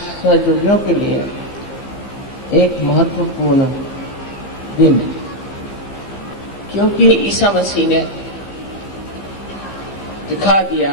सहयोगियों के लिए एक महत्वपूर्ण दिन है, क्योंकि ईसा मसीह ने दिखा दिया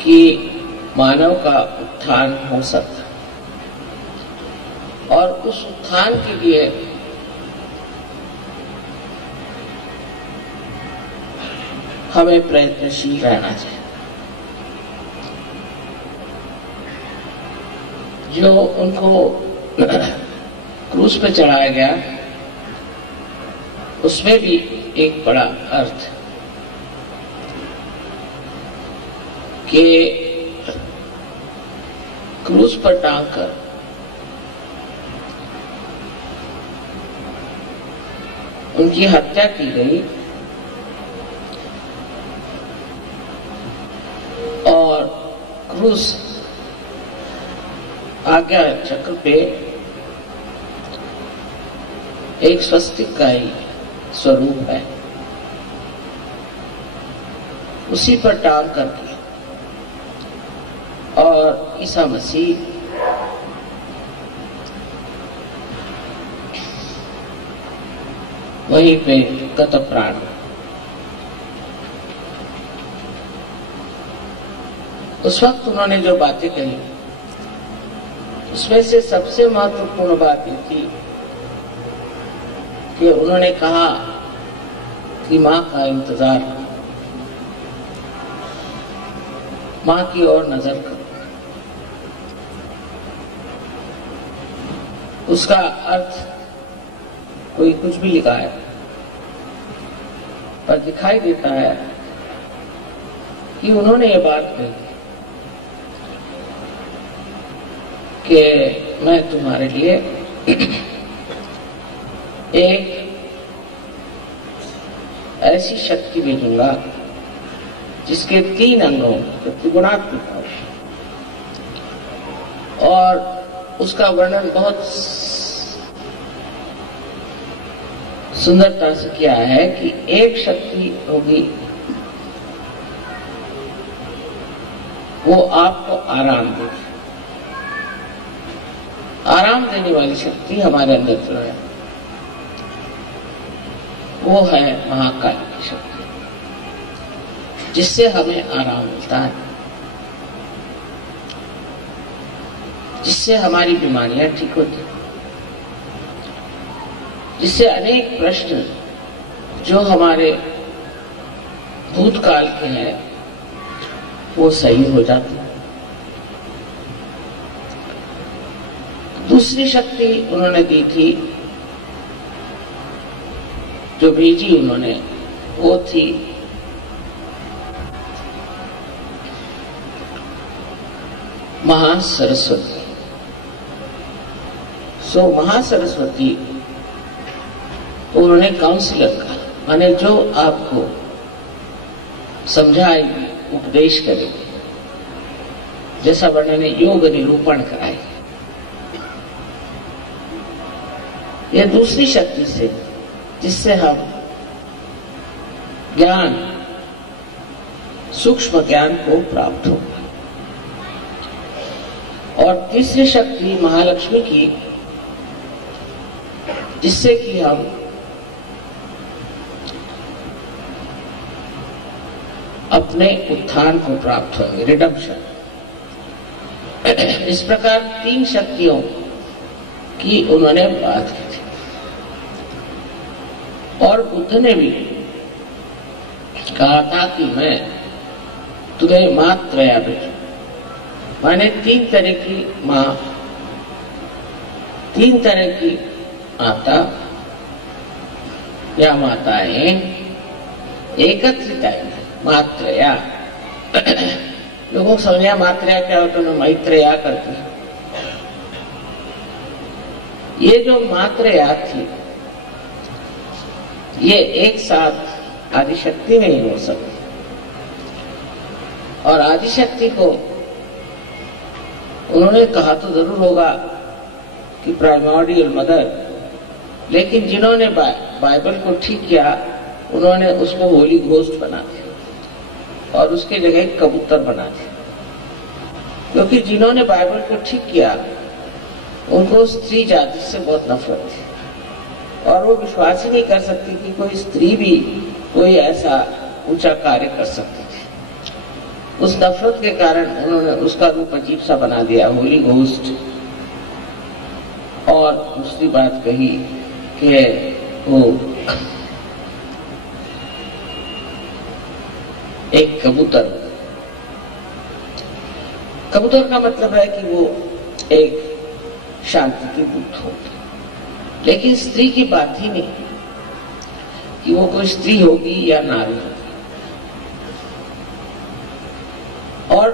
कि मानव का उत्थान हो सकता और उस उत्थान के लिए हमें प्रयत्नशील रहना चाहिए। जो उनको क्रूस पे चढ़ाया गया उसमें भी एक बड़ा अर्थ कि क्रूस पर टांगकर उनकी हत्या की गई और क्रूस आज्ञा चक्र पे एक स्वस्तिक का ही स्वरूप है, उसी पर टांग करके और ईसा मसीह वहीं पे गत प्राण। उस वक्त उन्होंने जो बातें कही उसमें से सबसे महत्वपूर्ण बात ये थी कि उन्होंने कहा कि मां का इंतजार, मां की ओर नजर करो। उसका अर्थ कोई कुछ भी लिखा है, पर दिखाई देता है कि उन्होंने ये बात कही कि मैं तुम्हारे लिए एक ऐसी शक्ति भेजूंगा जिसके 3 अंगों त्रिगुणात्मक हो, और उसका वर्णन बहुत सुंदरता से किया है कि एक शक्ति होगी वो आपको आराम देगी। आराम देने वाली शक्ति हमारे अंदर जो है वो है महाकाल की शक्ति, जिससे हमें आराम मिलता है, जिससे हमारी बीमारियां ठीक होती, जिससे अनेक प्रश्न जो हमारे भूतकाल के हैं वो सही हो जाते हैं। दूसरी शक्ति उन्होंने दी थी, जो भेजी उन्होंने, वो थी महासरस्वती। सो महासरस्वती उन्होंने काउंसलर का, माने जो आपको समझाएगी, उपदेश करेगी, जैसा वर्णन योग निरूपण कराएगी। यह दूसरी शक्ति से, जिससे हम ज्ञान, सूक्ष्म ज्ञान को प्राप्त होगा। और तीसरी शक्ति महालक्ष्मी की, जिससे कि हम अपने उत्थान को प्राप्त होंगे, रिडम्पशन। इस प्रकार 3 शक्तियों की उन्होंने बात की थी। और बुद्ध ने भी कहा था कि मैं तुम्हें मात्रया भेजूं, माने 3 तरह की मां, 3 तरह की माता या माताएं एकत्रित आएंगी। मात्रया लोगों को समझा मात्रया क्या होता है, मैत्रेया करती है। ये जो मात्रया थी ये एक साथ आदिशक्ति में ही हो सकती, और आदिशक्ति को उन्होंने कहा तो जरूर होगा कि प्राइमोर्डियल मदर, लेकिन जिन्होंने बाइबल को ठीक किया उन्होंने उसको होली घोस्ट बना दिया। और उसके जगह एक कबूतर बना दिया, क्योंकि जिन्होंने बाइबल को ठीक किया उनको स्त्री जाति से बहुत नफरत थी और वो विश्वास ही नहीं कर सकती कि कोई स्त्री भी कोई ऐसा ऊंचा कार्य कर सकती थी। उस नफरत के कारण उन्होंने उसका रूप अजीब सा बना दिया, होली घोस्ट। और दूसरी बात कही कि वो एक कबूतर, कबूतर का मतलब है कि वो एक शांति की दूत हो, लेकिन स्त्री की बात ही नहीं कि वो कोई स्त्री होगी या नारी होगी। और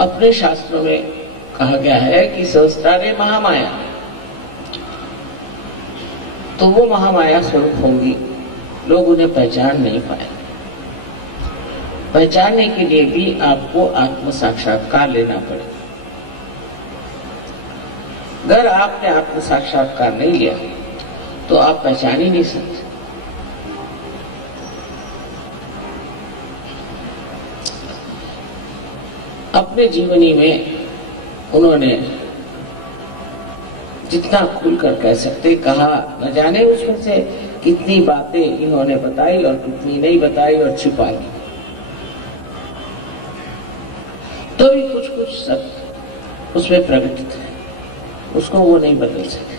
अपने शास्त्रों में कहा गया है कि सहस्त्रारे महामाया, तो वो महामाया स्वरूप होंगी, लोग उन्हें पहचान नहीं पाए। पहचानने के लिए भी आपको आत्म साक्षात्कार लेना पड़ेगा। अगर आपने आत्म साक्षात्कार नहीं लिया तो आप पहचान ही नहीं सकते। अपने जीवनी में उन्होंने जितना खुलकर कह सकते कहा, न जाने उसमें से कितनी बातें इन्होंने बताई और कितनी नहीं बताई और छिपाई, तो भी कुछ कुछ सब उसमें प्रकटित है, उसको वो नहीं बदल सके।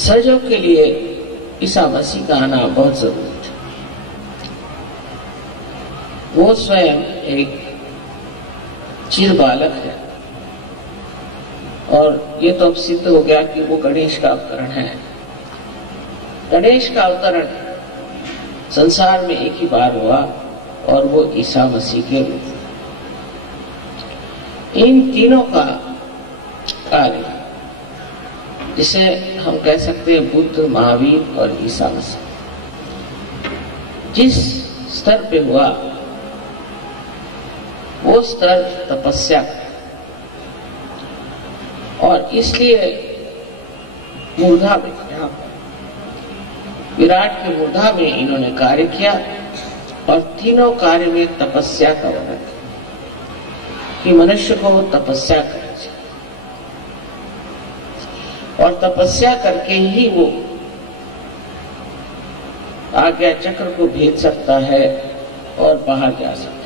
सहयोग के लिए ईसा मसीह का आना बहुत जरूरी था। वो स्वयं एक चिर बालक है और ये तो अब सिद्ध हो गया कि वो गणेश का अवतरण है। गणेश का अवतरण संसार में एक ही बार हुआ और वो ईसा मसीह के रूप में। इन तीनों का कार्य, जिसे हम कह सकते हैं बुद्ध, महावीर और ईसा मसीह, जिस स्तर पे हुआ वो स्तर तपस्या का, और इसलिए मूर्धा में, यहाँ विराट के मूर्धा में इन्होंने कार्य किया और तीनों कार्य में तपस्या का वर्णन कि मनुष्य को तपस्या करनी चाहिए और तपस्या करके ही वो आज्ञा चक्र को भेद सकता है और बाहर जा सकता है।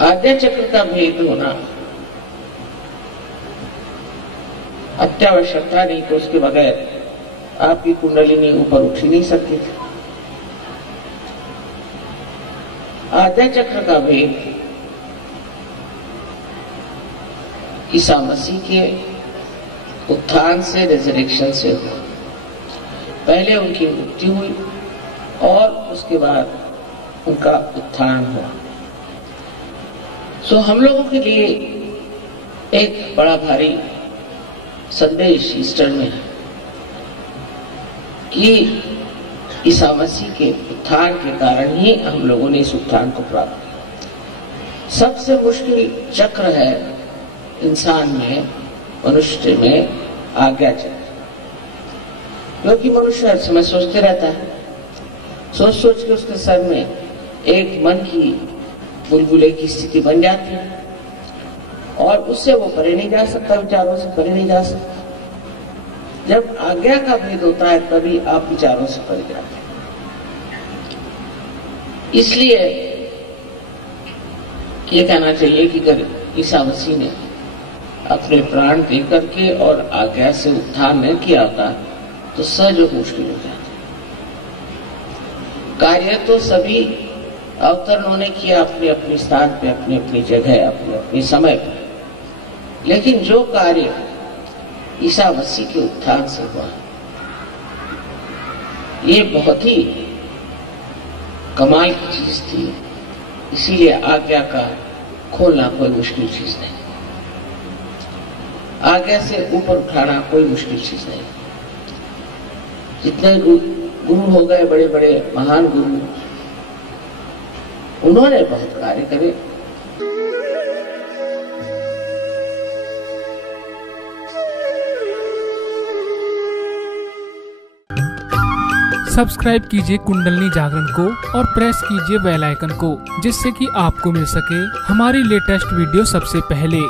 आज्ञा चक्र का भेद होना अत्यावश्यकता नहीं, तो उसके बगैर आपकी कुंडलिनी ऊपर उठ ही नहीं सकती थी। आज्ञा चक्र का भेद ईसा मसीह के उत्थान से, रिजरेक्शन से हुआ। पहले उनकी मृत्यु हुई और उसके बाद उनका उत्थान हुआ। सो हम लोगों के लिए एक बड़ा भारी संदेश ईस्टर में है कि ईसा मसीह के उत्थान के कारण ही हम लोगों ने इस उत्थान को प्राप्त किया। सबसे मुश्किल चक्र है इंसान में, मनुष्य में, आज्ञा चक्र, क्योंकि मनुष्य हर समय सोचते रहता है, सोच सोच के उसके सर में एक मन की बुलबुले की स्थिति बन जाती है और उससे वो परे नहीं जा सकता, विचारों से परे नहीं जा सकता। जब आज्ञा का भेद होता है तभी आप विचारों से परे जाते हैं। इसलिए ये कहना चाहिए कि अगर ईसा मसीह ने अपने प्राण दे करके और आज्ञा से उत्थान नहीं किया होता तो सहयोग मुश्किल हो जाता। कार्य तो सभी अवतरणों ने किया अपने अपने स्थान पे, अपनी अपनी जगह, अपने अपने समय पर, लेकिन जो कार्य ईसा मसीह के उत्थान से हुआ ये बहुत ही कमाल की चीज थी। इसीलिए आज्ञा का खोलना कोई मुश्किल चीज नहीं, आज्ञा से ऊपर उठाना कोई मुश्किल चीज नहीं। जितने गुरु हो गए, बड़े बड़े महान गुरु, उन्होंने बहुत कार्य करे। सब्सक्राइब कीजिए कुंडलिनी जागरण को और प्रेस कीजिए बेल आइकन को, जिससे कि आपको मिल सके हमारी लेटेस्ट वीडियो सबसे पहले।